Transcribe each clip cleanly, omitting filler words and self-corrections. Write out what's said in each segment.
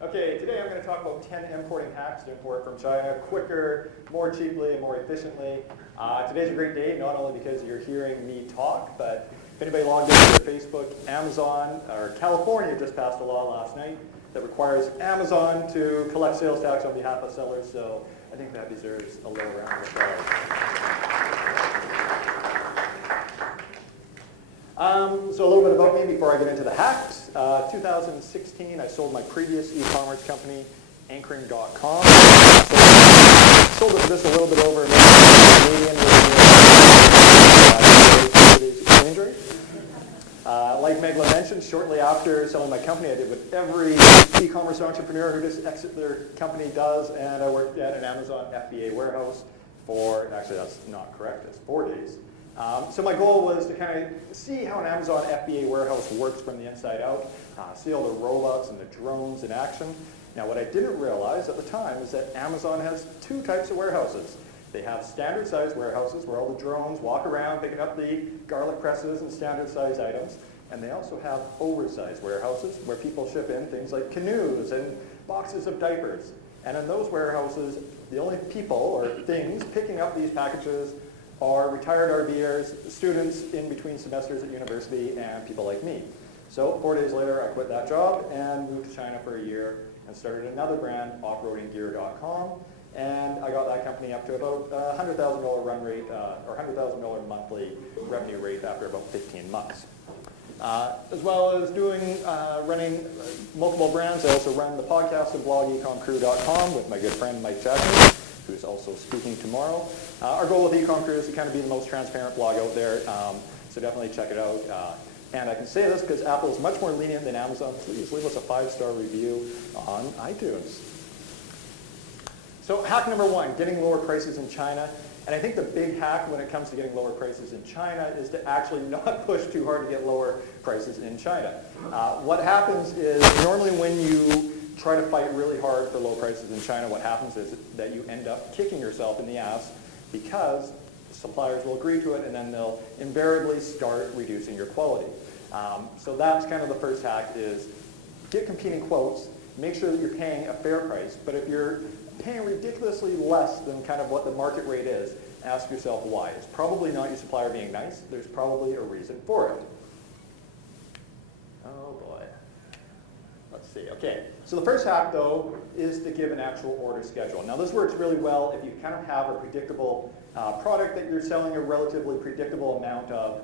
Okay, today I'm going to talk about 10 importing hacks to import from China quicker, more cheaply, and more efficiently. Today's a great day, not only because you're hearing me talk, but if anybody logged into their Facebook, Amazon, or California just passed a law last night that requires Amazon to collect sales tax on behalf of sellers, so I think that deserves a little round of applause. So a little bit about me before I get into the hacks. 2016, I sold my previous e-commerce company, anchoring.com. Sold it for just a little bit over $1 Canadian exchange rate. Like Megla mentioned, shortly after selling my company, I did what every e-commerce entrepreneur who just exits their company does, and I worked at an Amazon FBA warehouse for, actually that's not correct, it's 4 days. So my goal was to kind of see how an Amazon FBA warehouse works from the inside out, see all the robots and the drones in action. Now what I didn't realize at the time is that Amazon has two types of warehouses. They have standard size warehouses where all the drones walk around picking up the garlic presses and standard size items. And they also have oversized warehouses where people ship in things like canoes and boxes of diapers. And in those warehouses, the only people or things picking up these packages are retired RVers, students in between semesters at university, and people like me. So 4 days later, I quit that job and moved to China for a year and started another brand, offroadinggear.com. And I got that company up to about $100,000 run rate, or $100,000 monthly revenue rate after about 15 months. As well as running multiple brands, I also run the podcast and blog ecomcrew.com with my good friend Mike Jackson, who's also speaking tomorrow. Our goal with Ecom Crew is to kind of be the most transparent blog out there, so definitely check it out. And I can say this because Apple is much more lenient than Amazon. Please leave us a 5-star review on iTunes. So hack number 1, getting lower prices in China. And I think the big hack when it comes to getting lower prices in China is to actually not push too hard to get lower prices in China. What happens is normally when you try to fight really hard for low prices in China, what happens is that you end up kicking yourself in the ass because suppliers will agree to it and then they'll invariably start reducing your quality. So that's kind of the first hack is get competing quotes, make sure that you're paying a fair price, but if you're paying ridiculously less than kind of what the market rate is, ask yourself why. It's probably not your supplier being nice, there's probably a reason for it. Oh boy. Let's see, okay. So the first hack though is to give an actual order schedule. Now this works really well if you kind of have a predictable product that you're selling a relatively predictable amount of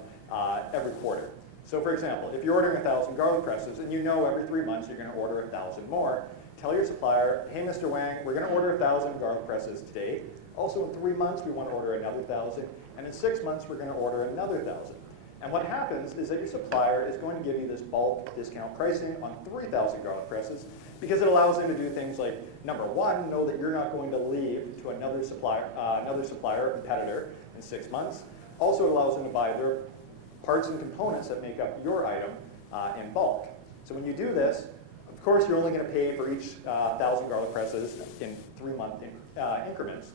every quarter. So for example, if you're ordering 1,000 garlic presses and you know every 3 months you're going to order 1,000 more, tell your supplier, hey Mr. Wang, we're going to order 1,000 garlic presses today. Also in 3 months we want to order another 1,000, and in 6 months we're going to order another 1,000. And what happens is that your supplier is going to give you this bulk discount pricing on 3,000 garlic presses because it allows them to do things like, number 1, know that you're not going to leave to another supplier or competitor in 6 months. Also it allows them to buy their parts and components that make up your item in bulk. So when you do this, of course you're only going to pay for each 1,000 garlic presses in 3-month increments,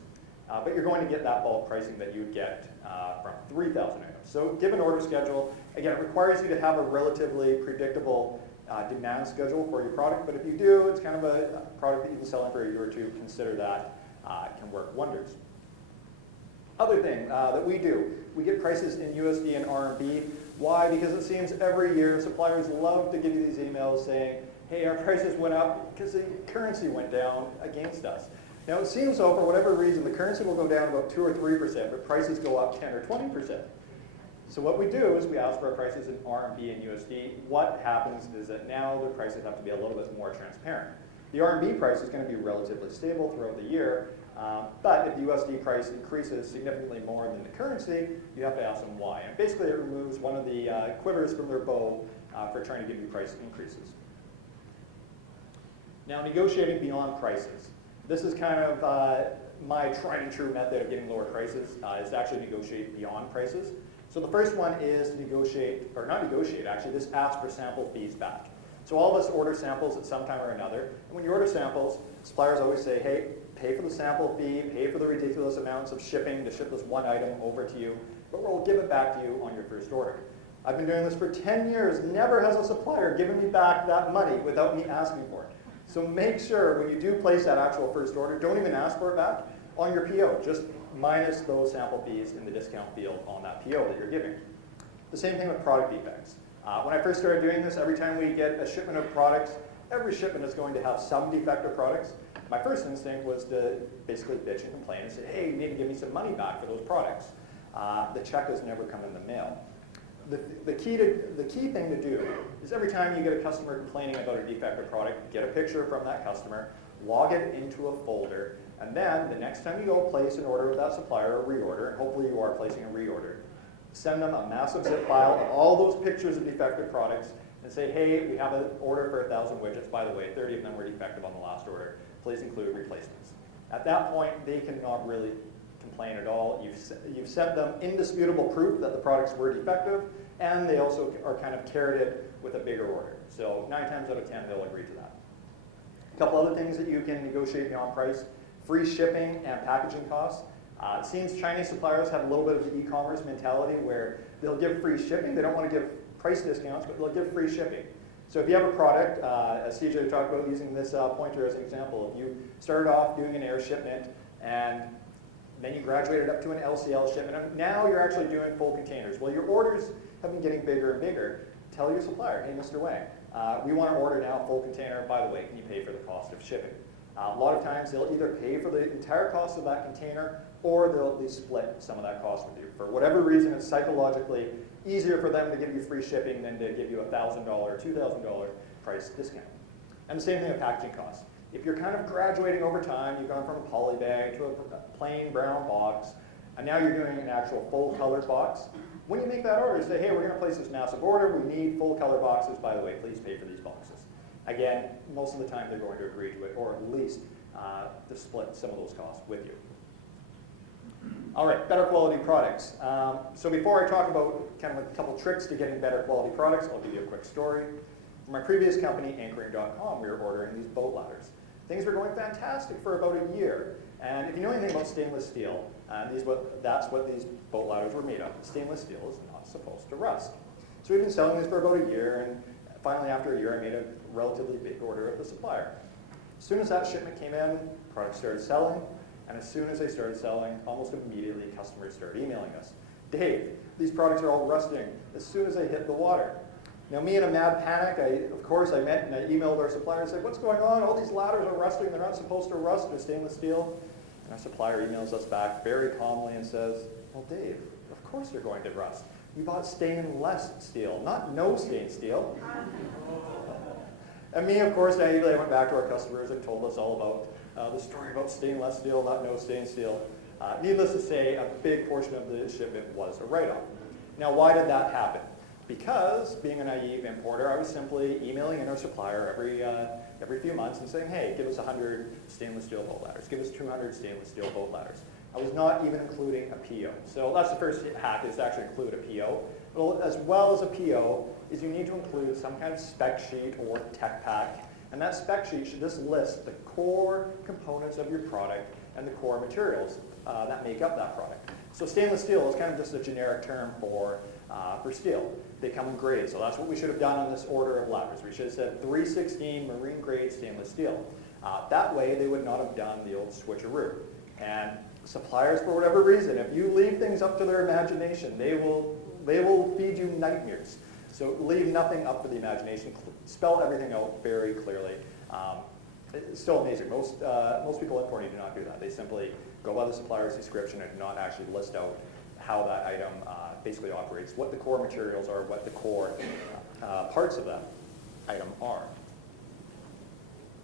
but you're going to get that bulk pricing that you would get from 3,000 items. So give an order schedule. Again, it requires you to have a relatively predictable demand schedule for your product, but if you do, it's kind of a product that you can sell in for a year or two. Consider that can work wonders. Other thing that we do, we get prices in USD and RMB. Why? Because it seems every year suppliers love to give you these emails saying, hey, our prices went up because the currency went down against us. Now it seems though, for whatever reason, the currency will go down about 2 or 3%, but prices go up 10 or 20%. So what we do is we ask for our prices in RMB and USD. What happens is that now the prices have to be a little bit more transparent. The RMB price is going to be relatively stable throughout the year, but if the USD price increases significantly more than the currency, you have to ask them why. And basically it removes one of the quivers from their bow for trying to give you price increases. Now negotiating beyond prices. This is kind of my tried and true method of getting lower prices, is to actually negotiate beyond prices. So the first one is to negotiate, or not negotiate actually, just ask for sample fees back. So all of us order samples at some time or another, and when you order samples, suppliers always say, hey, pay for the sample fee, pay for the ridiculous amounts of shipping to ship this one item over to you, but we'll give it back to you on your first order. I've been doing this for 10 years, never has a supplier given me back that money without me asking for it. So make sure when you do place that actual first order, don't even ask for it back on your PO. Just minus those sample fees in the discount field on that PO that you're giving. The same thing with product defects. When I first started doing this, every time we get a shipment of products, every shipment is going to have some defective products. My first instinct was to basically bitch and complain and say, hey, you need to give me some money back for those products. The check has never come in the mail. The key thing to do is every time you get a customer complaining about a defective product, get a picture from that customer, log it into a folder, and then the next time you go place an order with that supplier, a reorder, and hopefully you are placing a reorder, send them a massive zip file of all those pictures of defective products and say, hey, we have an order for 1,000 widgets. By the way, 30 of them were defective on the last order. Please include replacements. At that point, they cannot really complain at all. You've sent them indisputable proof that the products were defective, and they also are kind of carroted with a bigger order. So 9 times out of 10, they'll agree to that. A couple other things that you can negotiate beyond price: free shipping and packaging costs. It seems Chinese suppliers have a little bit of the e-commerce mentality where they'll give free shipping. They don't want to give price discounts, but they'll give free shipping. So if you have a product, as CJ talked about using this pointer as an example, if you started off doing an air shipment and then you graduated up to an LCL shipment, and now you're actually doing full containers. Well, your orders have been getting bigger and bigger. Tell your supplier, hey, Mr. Wang, we want to order now a full container. By the way, can you pay for the cost of shipping? A lot of times they'll either pay for the entire cost of that container or they'll at least split some of that cost with you. For whatever reason, it's psychologically easier for them to give you free shipping than to give you a $1,000 or $2,000 price discount. And the same thing with packaging costs. If you're kind of graduating over time, you've gone from a poly bag to a plain brown box, and now you're doing an actual full colored box, when you make that order, you say, hey, we're going to place this massive order, we need full color boxes, by the way, please pay for these boxes. Again, most of the time they're going to agree to it, or at least to split some of those costs with you. All right, better quality products. So before I talk about kind of a couple tricks to getting better quality products, I'll give you a quick story. For my previous company, anchoring.com, we were ordering these boat ladders. Things were going fantastic for about a year. And if you know anything about stainless steel, that's what these boat ladders were made of. Stainless steel is not supposed to rust. So we've been selling this for about a year, and finally after a year I made a relatively big order at the supplier. As soon as that shipment came in, products started selling, and as soon as they started selling, almost immediately customers started emailing us. Dave, these products are all rusting as soon as they hit the water. Now me in a mad panic, I met and I emailed our supplier and said, what's going on? All these ladders are rusting, they're not supposed to rust, they're stainless steel. And our supplier emails us back very calmly and says, well Dave, of course they're going to rust. We bought stainless steel, not no stain steel. And me, of course, naively, I went back to our customers and told us all about the story about stainless steel, not no stain steel. Needless to say, a big portion of the shipment was a write-off. Now, why did that happen? Because, being a naive importer, I was simply emailing in our supplier every few months and saying, hey, give us 100 stainless steel boat ladders, give us 200 stainless steel boat ladders. I was not even including a PO. So that's the first hack, is to actually include a PO. But as well as a PO, is you need to include some kind of spec sheet or tech pack. And that spec sheet should just list the core components of your product and the core materials that make up that product. So stainless steel is kind of just a generic term for steel. They come in grades, so that's what we should have done on this order of ladders. We should have said 316 marine grade stainless steel. That way they would not have done the old switcheroo. And suppliers, for whatever reason, if you leave things up to their imagination, they will feed you nightmares. So leave nothing up for the imagination. Spell everything out very clearly. It's still amazing. Most people importing do not do that. They simply go by the supplier's description and do not actually list out how that item basically operates, what the core materials are, what the core parts of that item are.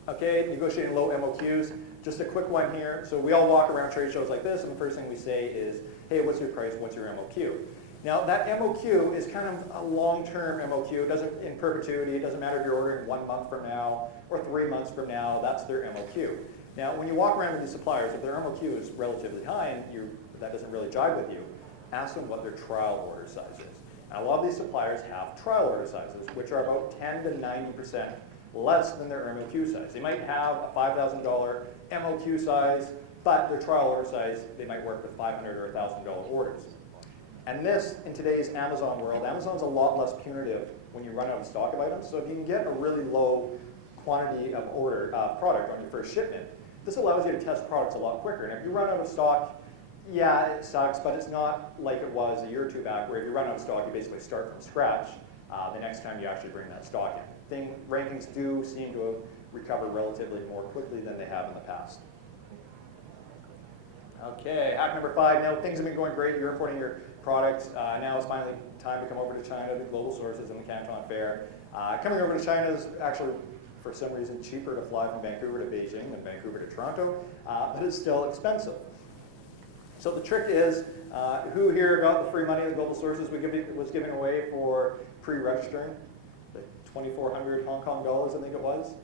Okay, negotiating low MOQs. Just a quick one here. So we all walk around trade shows like this, and the first thing we say is, hey, what's your price, what's your MOQ? Now that MOQ is kind of a long-term MOQ. It doesn't in perpetuity. It doesn't matter if you're ordering 1 month from now or 3 months from now. That's their MOQ. Now when you walk around with these suppliers, if their MOQ is relatively high and that doesn't really jive with you, ask them what their trial order size is. And a lot of these suppliers have trial order sizes, which are about 10 to 90% less than their MOQ size. They might have a $5,000 MOQ size, but their trial order size, they might work with $500 or $1,000 orders. And this, in today's Amazon world, Amazon's a lot less punitive when you run out of stock of items. So if you can get a really low quantity of product on your first shipment. This allows you to test products a lot quicker. And if you run out of stock, yeah, it sucks, but it's not like it was a year or two back, where if you run out of stock, you basically start from scratch the next time you actually bring that stock in. Rankings do seem to recover relatively more quickly than they have in the past. Okay, hack number 5. Now things have been going great. You're importing your products. Now it's finally time to come over to China, the global sources and the Canton Fair. Coming over to China is actually, for some reason, cheaper to fly from Vancouver to Beijing than Vancouver to Toronto, but it's still expensive. So the trick is, who here got the free money the global sources was giving away for pre-registering? The 2,400 Hong Kong dollars, I think it was.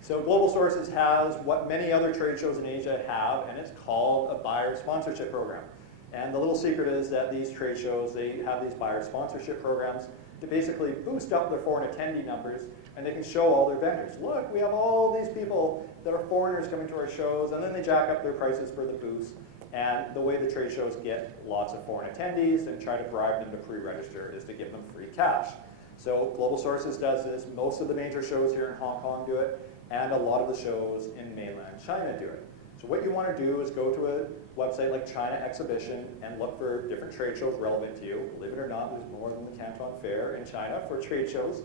So Global Sources has what many other trade shows in Asia have, and it's called a buyer sponsorship program. And the little secret is that these trade shows, they have these buyer sponsorship programs to basically boost up their foreign attendee numbers, and they can show all their vendors, look, we have all these people that are foreigners coming to our shows, and then they jack up their prices for the booths. And the way the trade shows get lots of foreign attendees and try to bribe them to pre-register is to give them free cash. So Global Sources does this. Most of the major shows here in Hong Kong do it, and a lot of the shows in mainland China do it. So what you want to do is go to a website like China Exhibition and look for different trade shows relevant to you. Believe it or not, there's more than the Canton Fair in China for trade shows.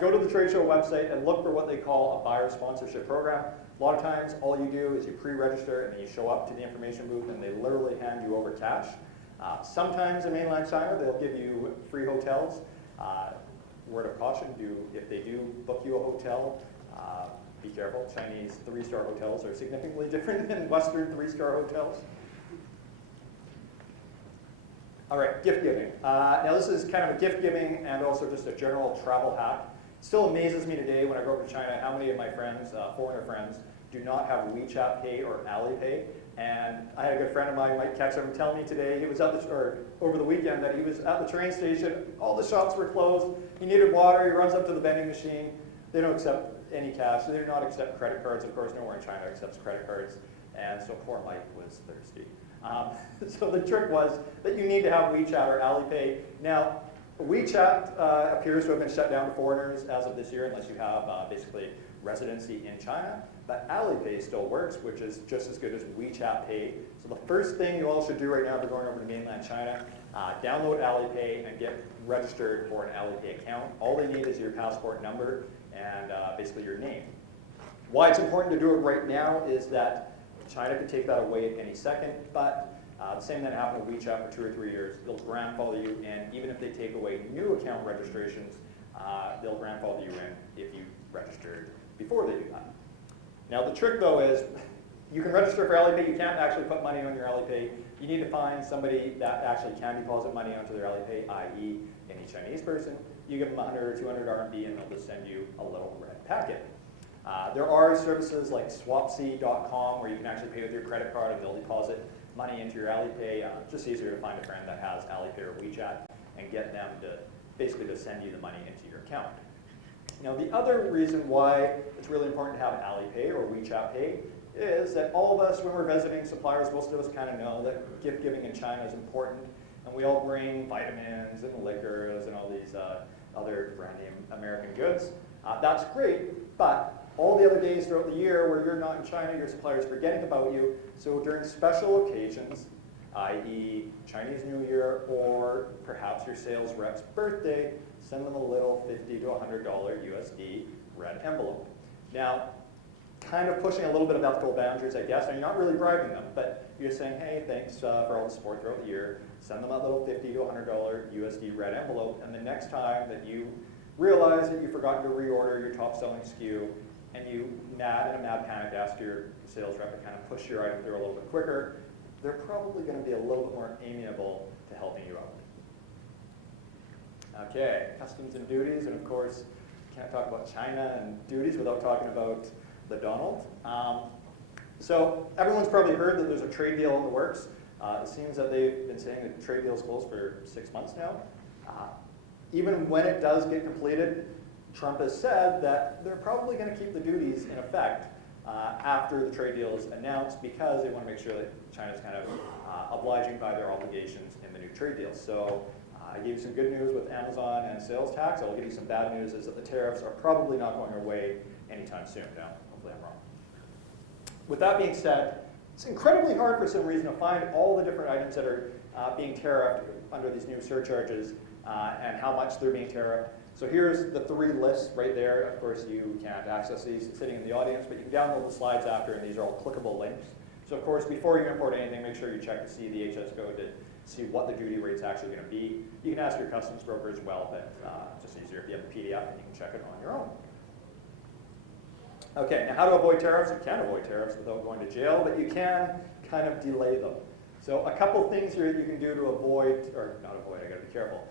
Go to the trade show website and look for what they call a buyer sponsorship program. A lot of times, all you do is you pre-register and then you show up to the information booth and they literally hand you over cash. Sometimes in mainland China, they'll give you free hotels. Word of caution, if they do book you a hotel, be careful. Chinese 3-star hotels are significantly different than Western 3-star hotels. All right, gift giving. Now this is kind of a gift giving and also just a general travel hack. It still amazes me today when I go over to China how many of my friends, foreigner friends, do not have WeChat Pay or Alipay. And I had a good friend of mine, Mike Ketchum, tell me today he was over the weekend that he was at the train station. All the shops were closed. He needed water. He runs up to the vending machine. They don't accept any cash. They do not accept credit cards. Of course, nowhere in China accepts credit cards. And so poor Mike was thirsty. So the trick was that you need to have WeChat or Alipay. Now, WeChat appears to have been shut down to foreigners as of this year, unless you have basically residency in China. But Alipay still works, which is just as good as WeChat Pay. So the first thing you all should do right now if you're going over to mainland China, download Alipay and get registered for an Alipay account. All they need is your passport number and basically your name. Why it's important to do it right now is that China could take that away at any second, but the same that happened with WeChat for 2 or 3 years. They'll grandfather you in. Even if they take away new account registrations, they'll grandfather you in if you registered before they do that. Now the trick though is, you can register for Alipay, you can't actually put money on your Alipay. You need to find somebody that actually can deposit money onto their Alipay, i.e. any Chinese person. You give them 100 or 200 RMB and they'll just send you a little red packet. There are services like swapsy.com where you can actually pay with your credit card and they'll deposit money into your Alipay. It's just easier to find a friend that has Alipay or WeChat and get them to basically to send you the money into your account. Now the other reason why it's really important to have Alipay or WeChat Pay is that all of us, when we're visiting suppliers, most of us kind of know that gift giving in China is important, and we all bring vitamins and liquors and all these other brand name American goods. That's great, but all the other days throughout the year where you're not in China, your supplier's forgetting about you. So during special occasions, i.e. Chinese New Year or perhaps your sales rep's birthday, send them a little $50 to $100 USD red envelope. Now, kind of pushing a little bit of ethical boundaries, I guess, and you're not really bribing them, but you're saying, hey, thanks for all the support throughout the year. Send them a little $50 to $100 USD red envelope, and the next time that you realize that you've forgotten to reorder your top selling SKU, and you, in a mad panic, ask your sales rep to kind of push your item through a little bit quicker, they're probably going to be a little bit more amiable to helping you out. Okay, customs and duties, and of course, can't talk about China and duties without talking about the Donald. So everyone's probably heard that there's a trade deal in the works. It seems that they've been saying that the trade deal is closed for 6 months now. Even when it does get completed, Trump has said that they're probably going to keep the duties in effect after the trade deal is announced because they want to make sure that China's kind of obliging by their obligations in the new trade deal. So I gave you some good news with Amazon and sales tax. I'll give you some bad news is that the tariffs are probably not going away anytime soon. Now, hopefully I'm wrong. With that being said, it's incredibly hard for some reason to find all the different items that are being tariffed under these new surcharges and how much they're being tariffed. So here's the 3 lists right there. Of course, you can't access these sitting in the audience, but you can download the slides after, and these are all clickable links. So of course, before you import anything, make sure you check to see the HS code to see what the duty rate's actually going to be. You can ask your customs broker as well, but it's just easier if you have a PDF and you can check it on your own. Okay, now how to avoid tariffs? You can't avoid tariffs without going to jail, but you can kind of delay them. So a couple things here that you can do to avoid, or not avoid, I gotta be careful,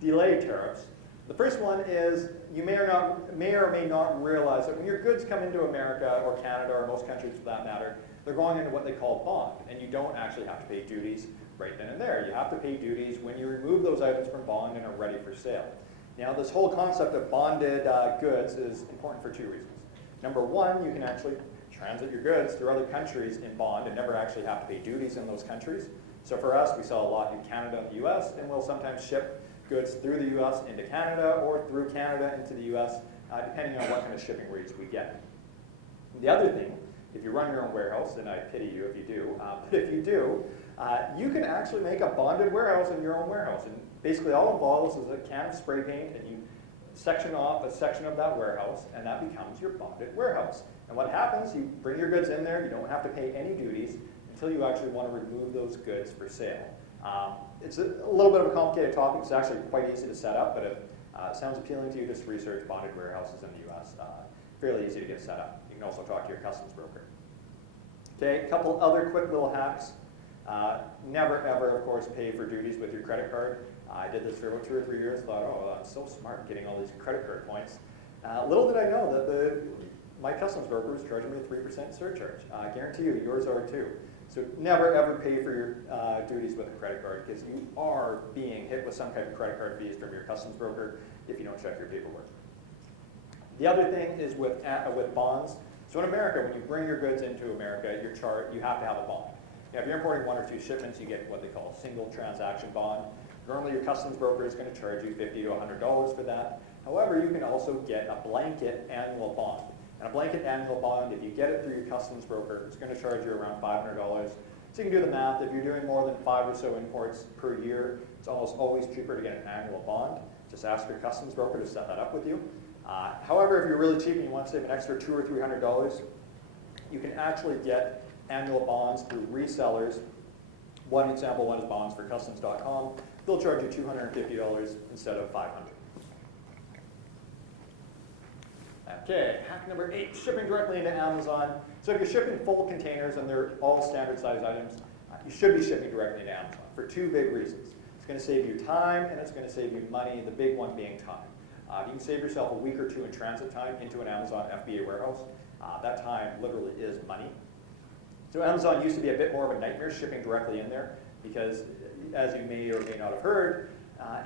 delay tariffs. The first one is you may or may not realize that when your goods come into America or Canada or most countries for that matter, they're going into what they call bond, and you don't actually have to pay duties right then and there. You have to pay duties when you remove those items from bond and are ready for sale. Now this whole concept of bonded goods is important for 2 reasons. Number 1, you can actually transit your goods through other countries in bond and never actually have to pay duties in those countries. So for us, we sell a lot in Canada and the US, and we'll sometimes ship goods through the US into Canada or through Canada into the US, depending on what kind of shipping rates we get. The other thing, if you run your own warehouse, and I pity you if you do, but if you do, you can actually make a bonded warehouse in your own warehouse. And basically all it involves is a can of spray paint, and you section off a section of that warehouse, and that becomes your bonded warehouse. And what happens, you bring your goods in there, you don't have to pay any duties until you actually want to remove those goods for sale. It's a little bit of a complicated topic. It's actually quite easy to set up, but if it sounds appealing to you, just research bonded warehouses in the US. Fairly easy to get set up. You can also talk to your customs broker. Okay, a couple other quick little hacks. Never ever, of course, pay for duties with your credit card. I did this for about 2 or 3 years, thought, oh, I'm so smart getting all these credit card points. Little did I know that my customs broker was charging me a 3% surcharge. I guarantee you, yours are too. So never ever pay for your duties with a credit card, because you are being hit with some kind of credit card fees from your customs broker if you don't check your paperwork. The other thing is with bonds. So in America, when you bring your goods into America, you have to have a bond. Now, if you're importing 1 or 2 shipments, you get what they call a single transaction bond. Normally, your customs broker is going to charge you $50 to $100 for that. However, you can also get a blanket annual bond. And a blanket annual bond, if you get it through your customs broker, it's going to charge you around $500. So you can do the math. If you're doing more than 5 or so imports per year, it's almost always cheaper to get an annual bond. Just ask your customs broker to set that up with you. However, if you're really cheap and you want to save an extra $200 or $300, you can actually get annual bonds through resellers. One example one is bonds for customs.com. They'll charge you $250 instead of $500. Okay, hack number 8, shipping directly into Amazon. So if you're shipping full containers and they're all standard size items, you should be shipping directly into Amazon for 2 big reasons. It's going to save you time and it's going to save you money, the big one being time. You can save yourself a week or 2 in transit time into an Amazon FBA warehouse. That time literally is money. So Amazon used to be a bit more of a nightmare shipping directly in there because, as you may or may not have heard,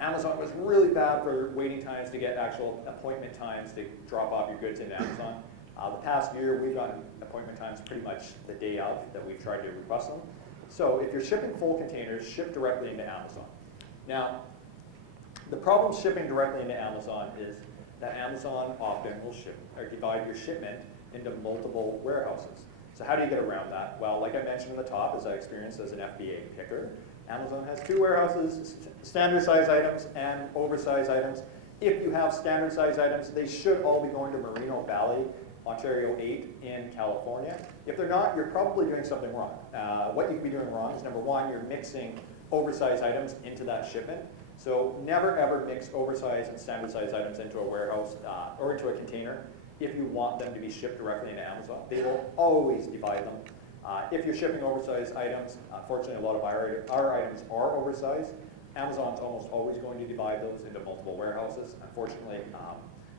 Amazon was really bad for waiting times to get actual appointment times to drop off your goods into Amazon. The past year, we've gotten appointment times pretty much the day of that we've tried to request them. So if you're shipping full containers, ship directly into Amazon. Now, the problem shipping directly into Amazon is that Amazon often will divide your shipment into multiple warehouses. So how do you get around that? Well, like I mentioned in the top, as I experienced as an FBA picker, Amazon has 2 warehouses, standard size items and oversized items. If you have standard size items, they should all be going to Moreno Valley, Ontario 8 in California. If they're not, you're probably doing something wrong. What you could be doing wrong is, number 1, you're mixing oversized items into that shipment. So never ever mix oversized and standard size items into a warehouse or into a container if you want them to be shipped directly into Amazon. They will always divide them. If you're shipping oversized items, unfortunately a lot of our items are oversized. Amazon's almost always going to divide those into multiple warehouses. Unfortunately,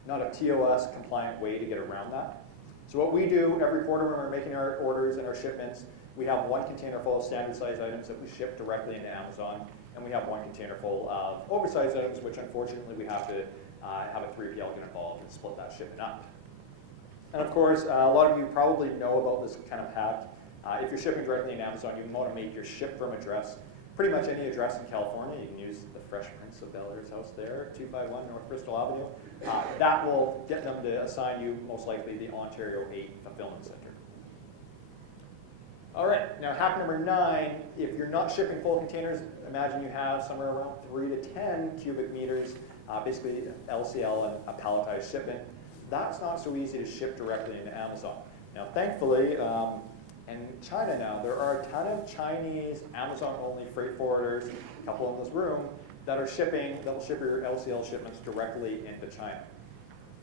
not a TOS compliant way to get around that. So what we do every quarter when we're making our orders and our shipments, we have 1 container full of standard size items that we ship directly into Amazon, and we have 1 container full of oversized items, which unfortunately we have to have a 3PL get involved and split that shipment up. And of course, a lot of you probably know about this kind of hack. If you're shipping directly in Amazon, you want to make your ship from address pretty much any address in California. You can use the Fresh Prince of Bel-Air's house there, 251 North Bristol Avenue. That will get them to assign you, most likely, the Ontario 8 Fulfillment Center. All right, now hack number 9, if you're not shipping full containers, imagine you have somewhere around 3 to 10 cubic meters, basically LCL and a palletized shipment. That's not so easy to ship directly into Amazon. Now, thankfully, in China now, there are a ton of Chinese Amazon-only freight forwarders, a couple in this room, that will ship your LCL shipments directly into China.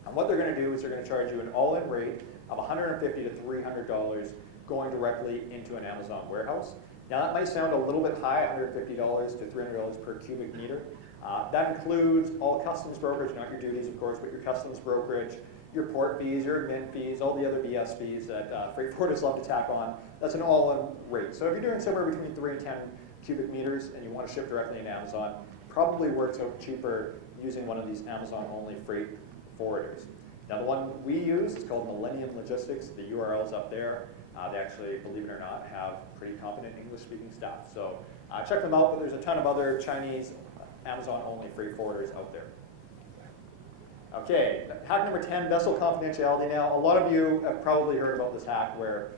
And what they're going to do is they're going to charge you an all-in rate of $150 to $300 going directly into an Amazon warehouse. Now that might sound a little bit high, $150 to $300 per cubic meter. That includes all customs brokerage, not your duties of course, but your customs brokerage, your port fees, your admin fees, all the other BS fees that freight forwarders love to tack on. That's an all-in rate. So if you're doing somewhere between 3 and 10 cubic meters and you want to ship directly into Amazon, probably works out cheaper using one of these Amazon-only freight forwarders. Now the one we use is called Millennium Logistics. The URL's up there. They actually, believe it or not, have pretty competent English-speaking staff. So check them out, but there's a ton of other Chinese Amazon-only freight forwarders out there. Okay, hack number 10, vessel confidentiality. Now, a lot of you have probably heard about this hack where,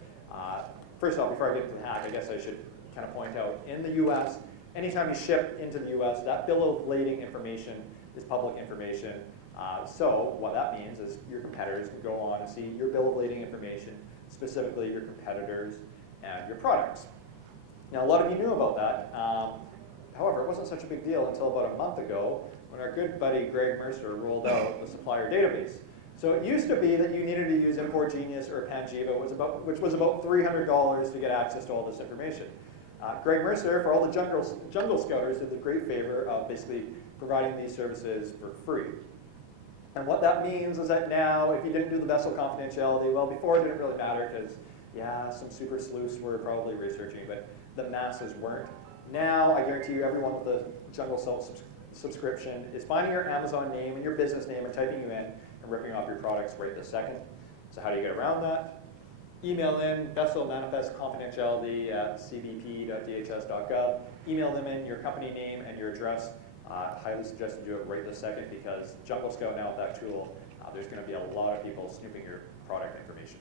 first off, before I get into the hack, I guess I should kind of point out, in the US, anytime you ship into the US, that bill of lading information is public information. So what that means is your competitors can go on and see your bill of lading information, specifically your competitors and your products. Now, a lot of you knew about that. However, it wasn't such a big deal until about a month ago when our good buddy Greg Mercer rolled out the supplier database. So it used to be that you needed to use Import Genius or Panjiva, which was about $300 to get access to all this information. Greg Mercer, for all the jungle scouters, did the great favor of basically providing these services for free. And what that means is that now, if you didn't do the vessel confidentiality, well, before it didn't really matter because, yeah, some super sleuths were probably researching, but the masses weren't. Now, I guarantee you, everyone with a Jungle Salt subscription is finding your Amazon name and your business name and typing you in and ripping off your products right this second. So how do you get around that? Email in vessel manifest confidentiality at cbp.dhs.gov. Email them in your company name and your address. Highly suggest you do it right this second because Jungle Scout now with that tool, there's going to be a lot of people snooping your product information.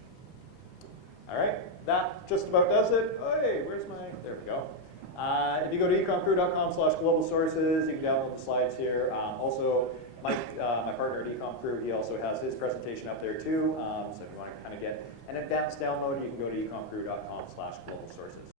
All right, that just about does it. Oh, hey, where's my, there we go. If you go to ecomcrew.com/global sources, you can download the slides here. Also, Mike, my partner at Ecom Crew, he also has his presentation up there too. So if you want to kind of get an advanced download, you can go to ecomcrew.com/global sources.